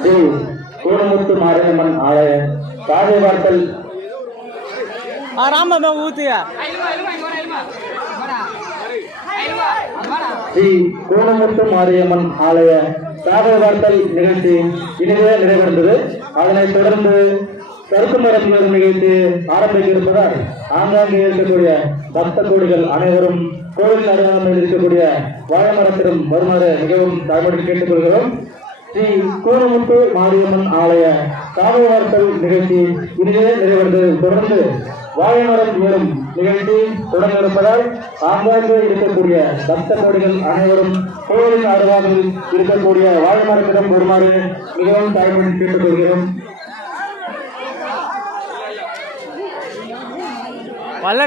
ஸ்ரீ கூடமுத்து மாரியம்மன் ஆலய சாதவார்த்தல் ஸ்ரீ கூடமுத்து மாரியம்மன் ஆலய சாதவார்த்தல் நிகழ்ச்சி இனிதே நிறைவடைந்தது. அதனைத் தொடர்ந்து கருத்து மரபினர் நிகழ்ச்சி ஆரம்பிக்க இருப்பதால் ஆங்காங்கே இருக்கக்கூடிய பக்த கோடிகள் அனைவரும் கோவில் அருகாமையில் இருக்கக்கூடிய வாழைமரத்திலும் வருமாறு மிகவும் தாழ்மையுடன் கேட்டுக்கொள்கிறோம். ஸ்ரீ கூடமுத்து மாரியம்மன் ஆலய சாதவார்த்தல் நிகழ்ச்சி இனிதே நிறைவடைந்தது. தொடர்ந்து வாழைமரம் ஏறும் நிகழ்ச்சி தொடங்க இருப்பதால் ஆங்காங்கே இருக்கக்கூடிய பக்த கோடிகள் அனைவரும் கோவிலின் அருகாமையில் இருக்கக்கூடிய வாழைமரத்திடம் வருமாறு மிகவும் தாழ்மையுடன் கேட்டுக்கொள்கிறோம். வல்ல